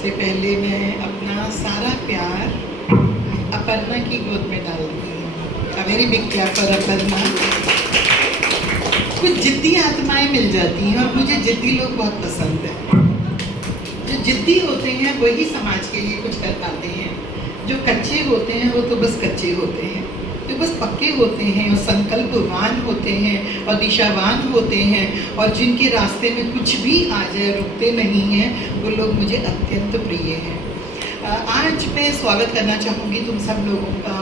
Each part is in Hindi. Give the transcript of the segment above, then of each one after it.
सबसे पहले मैं अपना सारा प्यार अपर्णा की गोद में डालती हूँ। A very big clap for Aparna. कुछ जिद्दी आत्माएं मिल जाती हैं और मुझे जिद्दी लोग बहुत पसंद है। जो जिद्दी होते हैं वही समाज के लिए कुछ कर पाते हैं। जो कच्चे होते हैं वो तो बस कच्चे होते हैं, जो बस पक्के होते हैं और संकल्पवान होते हैं और दिशावान होते हैं और जिनके रास्ते में कुछ भी आ जाए रुकते नहीं हैं, वो लोग मुझे अत्यंत प्रिय हैं। आज मैं स्वागत करना चाहूँगी तुम सब लोगों का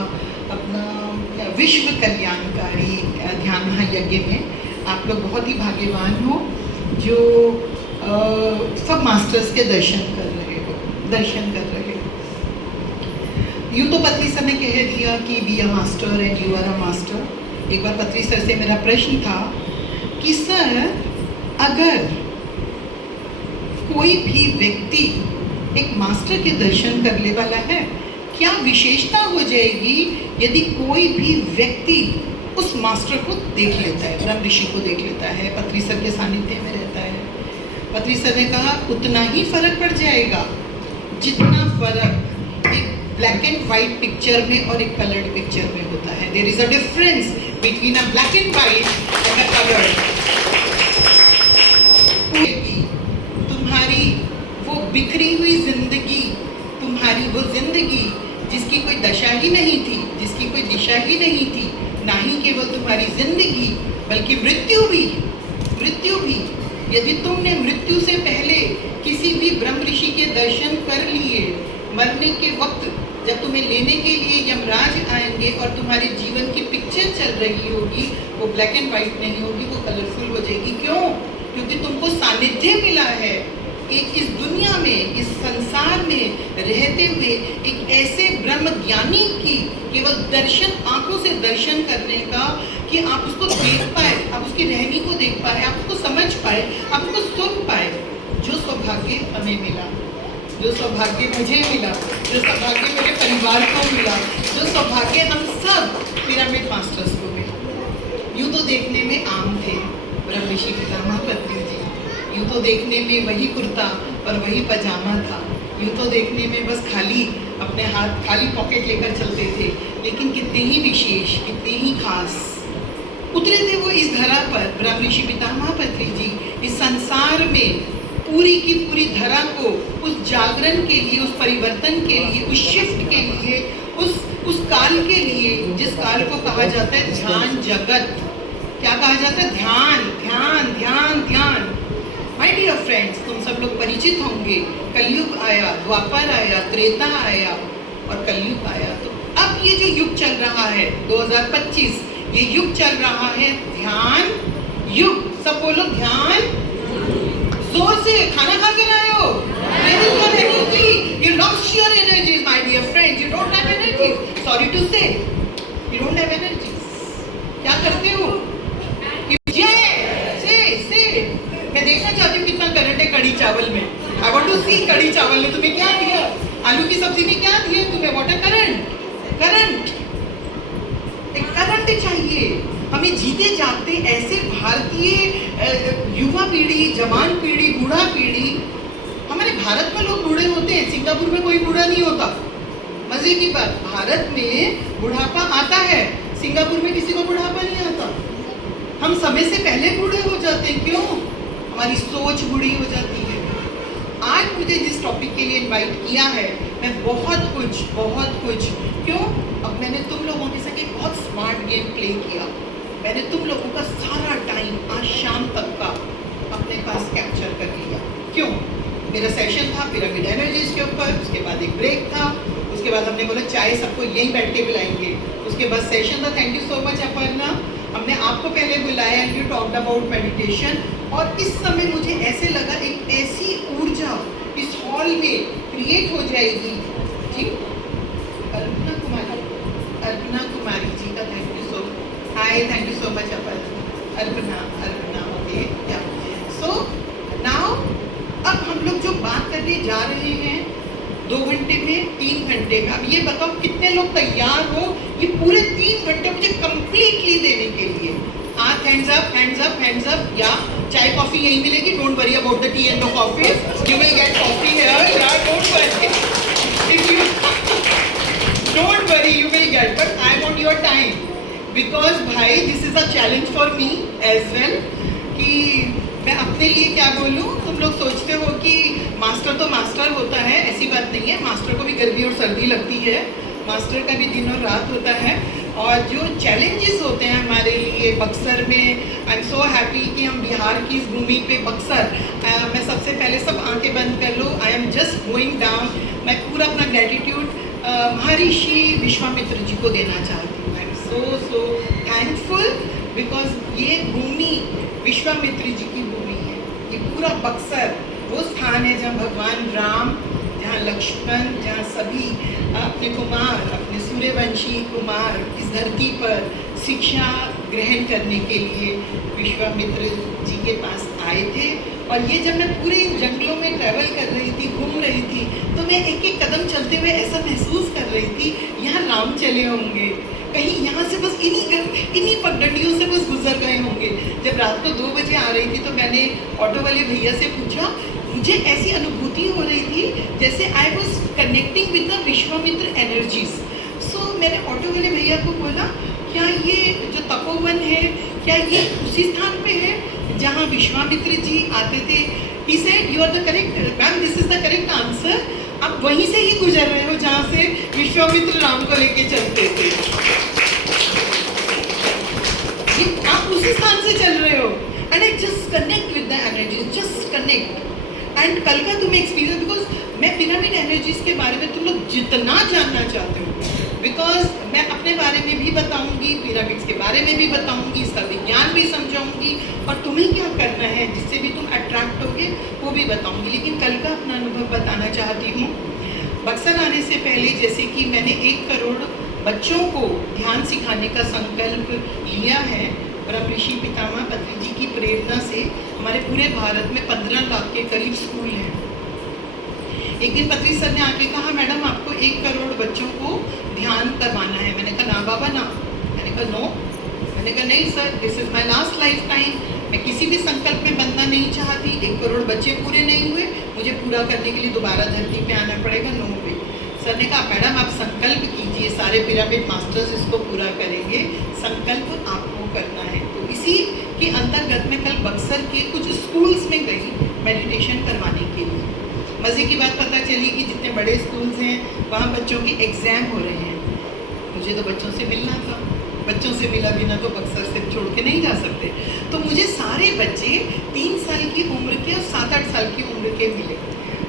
अपना विश्व कल्याणकारी ध्यान महायज्ञ में। आप लोग बहुत ही भाग्यवान हो जो सब मास्टर्स के दर्शन कर रहे हो। यूँ तो पत्री सर ने कह दिया कि be a master and you are a master. एक बार पत्री सर से मेरा प्रश्न था कि सर, अगर कोई भी व्यक्ति एक मास्टर के दर्शन करने वाला है, क्या विशेषता हो जाएगी यदि कोई भी व्यक्ति उस मास्टर को देख लेता है, ब्रह्म ऋषि को देख लेता है, पत्री सर के सानिध्य में रहता है? पत्री सर ने कहा उतना ही फर्क पड़ जाएगा जितना फर्क एक ब्लैक एंड वाइट पिक्चर में और एक कलर्ड पिक्चर में होता है। There is a difference between a black and white and a coloured. तुम्हारी वो बिखरी हुई जिंदगी, तुम्हारी वो जिंदगी जिसकी कोई दशा ही नहीं थी, जिसकी कोई दिशा ही नहीं थी, ना ही केवल तुम्हारी जिंदगी बल्कि मृत्यु भी। यदि तुमने मृत्यु से पहले किसी भी ब्रह्म ऋषि के दर्शन कर लिए, मरने के वक्त जब तुम्हें लेने के लिए यमराज आएंगे और तुम्हारे जीवन की पिक्चर चल रही होगी, वो ब्लैक एंड वाइट नहीं होगी, वो कलरफुल हो जाएगी। क्यों? क्योंकि तुमको सानिध्य मिला है एक इस दुनिया में, इस संसार में रहते हुए एक ऐसे ब्रह्म ज्ञानी की केवल दर्शन, आंखों से दर्शन करने का, कि आप उसको देख पाए, आप उसकी रहनी को देख पाए, आप उसको समझ पाए, आप उसको सुन पाए। जो सौभाग्य हमें मिला, जो सौभाग्य मुझे मिला, जो सौभाग्य मेरे परिवार को मिला, जो सौभाग्य हम सब पिरामिड मास्टर्स को मिला। यूँ तो देखने में आम थे ब्रह्म ऋषि पितामह पत्री जी, यूँ तो देखने में वही कुर्ता और वही पजामा था, यूँ तो देखने में बस खाली अपने हाथ खाली पॉकेट लेकर चलते थे, लेकिन कितने ही विशेष, कितने ही खास उतरे थे वो इस धरा पर। ब्रह्म ऋषि पितामह पत्री जी इस संसार में पूरी की पूरी धरा को उस जागरण के लिए, उस परिवर्तन के लिए, उस शिफ्ट के लिए, उस काल के लिए जिस काल को कहा जाता है ध्यान जगत। क्या कहा जाता है? ध्यान ध्यान ध्यान ध्यान। माय डियर फ्रेंड्स, तुम सब लोग परिचित होंगे, कलयुग आया, द्वापर आया, त्रेता आया और कलयुग आया। तो अब ये जो युग चल रहा है 2025, ये युग चल रहा है ध्यान युग। सब बोलो ध्यान। जोर से खाना खा के आए हो? Where is your energy? You lost your energies, my dear friends. You don't have energies. Sorry to say, you don't have energies. क्या करते हो? से मैं देखना चाहती हूँ कितना करंट है कड़ी चावल में। I want to see कड़ी चावल ने तुम्हें क्या दिया? आलू की सब्जी ने क्या दिया तुम्हें? What a current. एक करंट चाहिए हमें जीते जागते ऐसे भारतीय युवा पीढ़ी, जवान पीढ़ी, बूढ़ा पीढ़ी। हमारे भारत में लोग बूढ़े होते हैं, सिंगापुर में कोई बूढ़ा नहीं होता। मजे की बात, भारत में बुढ़ापा आता है, सिंगापुर में किसी को बुढ़ापा नहीं आता। हम समय से पहले बूढ़े हो जाते हैं। क्यों? हमारी सोच बूढ़ी हो जाती है। आज मुझे जिस टॉपिक के लिए इनवाइट किया है, मैं बहुत कुछ क्यों, अब मैंने तुम लोगों के साथ एक बहुत स्मार्ट गेम प्ले किया। मैंने तुम लोगों का सारा टाइम आज शाम तक का अपने पास कैप्चर कर लिया। क्यों? मेरा सेशन था पिरामिड एनर्जीज के ऊपर, उसके बाद एक ब्रेक था, उसके बाद हमने बोला चाय सबको यहीं बैठ के पिलाएंगे, उसके बाद सेशन था। Thank you so much Aparna, हमने आपको पहले बुलाया, यू टॉक्ड अबाउट मेडिटेशन। और इस समय मुझे ऐसे लगा एक ऐसी ऊर्जा इस हॉल में क्रिएट हो जाएगी। जी अर्पणा कुमारी जी का thank you so much. Hi, thank you so much Arpana okay. So now अब हम लोग जो बात करने जा रहे हैं 2 घंटे में 3 घंटे का, अब ये बताओ कितने लोग तैयार हो ये पूरे 3 घंटे मुझे कंप्लीटली देने के लिए? हाथ hands up, hands up, hands up. या चाय कॉफी यहीं मिलेगी, don't worry about the tea and the coffee, you will get coffee here, या डोंट बिकॉज भाई this is a challenge for me as well कि मैं अपने लिए क्या बोलूँ। तुम लोग सोचते हो कि मास्टर तो मास्टर होता है, ऐसी बात नहीं है। मास्टर को भी गर्मी और सर्दी लगती है, मास्टर का भी दिन और रात होता है। और जो चैलेंजेस होते हैं हमारे लिए बक्सर में, आई एम सो हैप्पी कि हम बिहार की इस भूमि पे बक्सर, मैं सबसे पहले सब आंखें बंद कर लो, I am just going down. मैं पूरा अपना ग्रेटिट्यूड महर्षि विश्वामित्र जी को देना चाहती हूँ। आई एम सो थैंकफुल बिकॉज ये भूमि विश्वामित्र जी की भूमि है। ये पूरा बक्सर वो स्थान है जहाँ भगवान राम, जहाँ लक्ष्मण, जहाँ सभी अपने कुमार, अपने सूर्यवंशी कुमार इस धरती पर शिक्षा ग्रहण करने के लिए विश्वामित्र जी के पास आए थे। और ये जब मैं पूरे इन जंगलों में ट्रैवल कर रही थी, घूम रही थी, तो मैं एक एक कदम चलते हुए ऐसा महसूस कर रही थी यहाँ राम चले होंगे, कहीं यहाँ से बस इन्हीं पगडंडियों से बस गुजर गए होंगे। जब रात को 2 बजे आ रही थी तो मैंने ऑटो वाले भैया से पूछा, मुझे ऐसी अनुभूति हो रही थी जैसे I was connecting with the Vishwamitra energies. So मैंने ऑटो वाले भैया को बोला, क्या ये जो तपोवन है क्या ये उसी स्थान पे है जहाँ विश्वामित्र जी आते थे? He said you are the correct ma'am, this is the correct answer. आप वहीं से ही गुजर रहे हो जहाँ से विश्वामित्र राम को लेके चलते थे। आप उसी स्थान से चल रहे हो। And I just connect with the energy, just connect. And कल का तुम्हें एक्सपीरियंस, बिकॉज मैं पिरामिड एनर्जीज के बारे में तुम लोग जितना जानना चाहते हो, बिकॉज मैं अपने बारे में भी बताऊंगी, पिरामिड्स के बारे में भी बताऊंगी, इसका विज्ञान भी समझाऊंगी, और तुम्हें क्या करना है जिससे भी तुम अट्रैक्ट होगे वो भी बताऊंगी। लेकिन कल का अपना अनुभव बताना चाहती हूँ। बक्सर आने से पहले जैसे कि मैंने 1 करोड़ बच्चों को ध्यान सिखाने का संकल्प लिया है। ब्रह्म ऋषि पितामह पत्री जी की प्रेरणा से हमारे पूरे भारत में 15 लाख के करीब स्कूल हैं। एक दिन पत्री सर ने आके कहा, मैडम आपको 1 करोड़ बच्चों को ध्यान करवाना है। मैंने कहा ना बाबा ना। मैंने कहा नो। मैंने कहा नहीं sir, this is my last life time. मैं किसी भी संकल्प में बनना नहीं चाहती। 1 करोड़ बच्चे पूरे नहीं हुए, मुझे पूरा करने के लिए दोबारा धरती पे आना पड़ेगा। नो पे। सर ने कहा मैडम आप संकल्प कीजिए, सारे पिरामिड मास्टर्स इसको पूरा करेंगे, संकल्प आपको करना है। तो इसी के अंतर्गत मैं कल बक्सर के कुछ स्कूल्स में गई मेडिटेशन करवाने के लिए। मज़े की बात पता चली कि जितने बड़े स्कूल्स हैं वहाँ बच्चों के एग्ज़ाम हो रहे हैं। मुझे तो बच्चों से मिलना था, बच्चों से मिला बिना तो बक्सर से छोड़ के नहीं जा सकते। तो मुझे सारे बच्चे 3 साल की उम्र के और 7-8 साल की उम्र के मिले।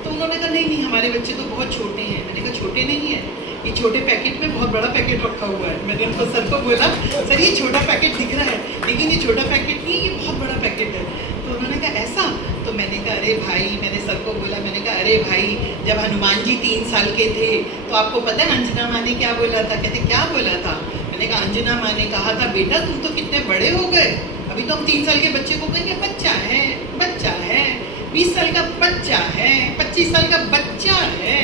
तो उन्होंने कहा नहीं नहीं हमारे बच्चे तो बहुत छोटे हैं। मैंने कहा छोटे नहीं है, ये छोटे पैकेट में बहुत बड़ा पैकेट रखा हुआ है। मैंने उनको सर को बोला, सर ये छोटा पैकेट दिख रहा है लेकिन ये छोटा पैकेट नहीं, ये बहुत बड़ा पैकेट है। तो उन्होंने कहा ऐसा? तो मैंने कहा अरे भाई, मैंने सर को बोला, मैंने कहा अरे भाई जब हनुमान जी 3 साल के थे तो आपको पता है अंजना माँ ने क्या बोला था? कहते क्या बोला था? मैंने कहा अंजना माँ ने कहा था बेटा तुम तो कितने बड़े हो गए, अभी तो हम 3 साल के बच्चे को कहेंगे बच्चा है, बच्चा है, 20 साल का बच्चा है, 25 साल का बच्चा है।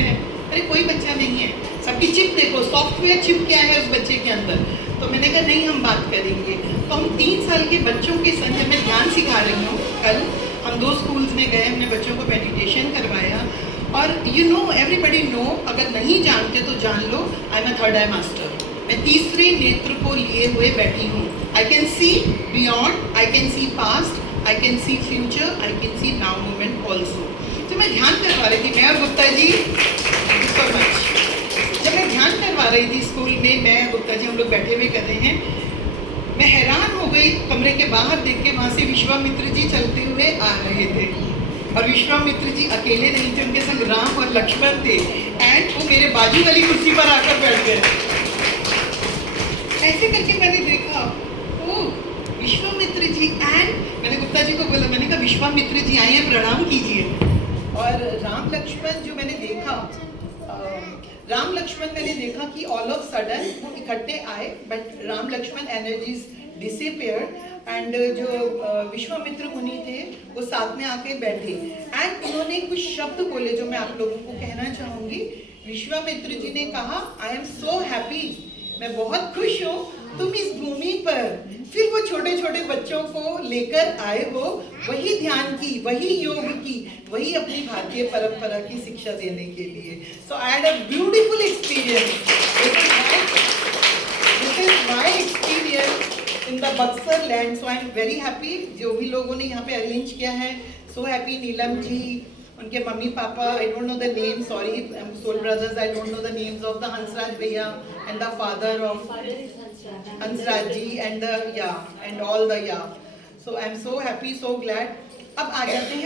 अरे कोई बच्चा नहीं है, सबकी चिप देखो, सॉफ्टवेयर चिप क्या है उस बच्चे के अंदर। तो मैंने कहा नहीं हम बात करेंगे। तो हम 3 साल के बच्चों के संग मैं ध्यान सिखा रही हूँ। कल हम 2 स्कूल्स में गए, हमने बच्चों को मेडिटेशन करवाया। और यू नो एवरीबडी नो, अगर नहीं जानते तो जान लो, I am a third eye master. मैं तीसरे नेत्र को लिए हुए बैठी हूँ। I can see beyond, I can see past, I can see future, I can see now moment also. तो मैं ध्यान करवा रही थी, मैं और गुप्ता जी, सो मच। जब मैं ध्यान करवा रही थी स्कूल में, मैं गुप्ता जी हम लोग बैठे हुए कर रहे हैं, मैं हैरान हो गई कमरे के बाहर देख के, वहाँ से विश्वामित्र जी चलते हुए आ रहे थे। और विश्वामित्र जी अकेले नहीं थे, उनके संग राम और लक्ष्मण थे। एंड वो मेरे बाजू वाली कुर्सी पर आकर बैठ गए। ऐसे करके मैंने देखा ओ विश्वामित्र जी। एंड मैंने गुप्ता जी को बोला, मैंने कहा विश्वामित्र जी आए हैं, प्रणाम कीजिए। और राम लक्ष्मण जो मैंने देखा, राम लक्ष्मण मैंने देखा कि ऑल ऑफ सडन वो इकट्ठे आए, but Ram Lakshman energies disappeared. And जो विश्वामित्र मुनि थे वो साथ में आके बैठे। एंड उन्होंने कुछ शब्द बोले जो मैं आप लोगों को कहना चाहूँगी। विश्वामित्र जी ने कहा, आई एम सो हैप्पी, मैं बहुत खुश हूँ तुम इस भूमि पर फिर वो छोटे छोटे बच्चों को लेकर आए हो, वही ध्यान की, वही योग की, वही अपनी भारतीय परंपरा की शिक्षा देने के लिए। So I had a beautiful experience. This is my experience in the Buxar land. So I am very happy. जो भी लोगों ने यहाँ पे अरेंज किया है, सो हैप्पी. नीलम जी, उनके mummy papa, I don't know the name, sorry, soul brothers, I don't know the names of the Hansraj भैया and the father of Hansraj ji and the, yeah, and all the, yeah. So I am so happy, so glad. अब आ जाते हैं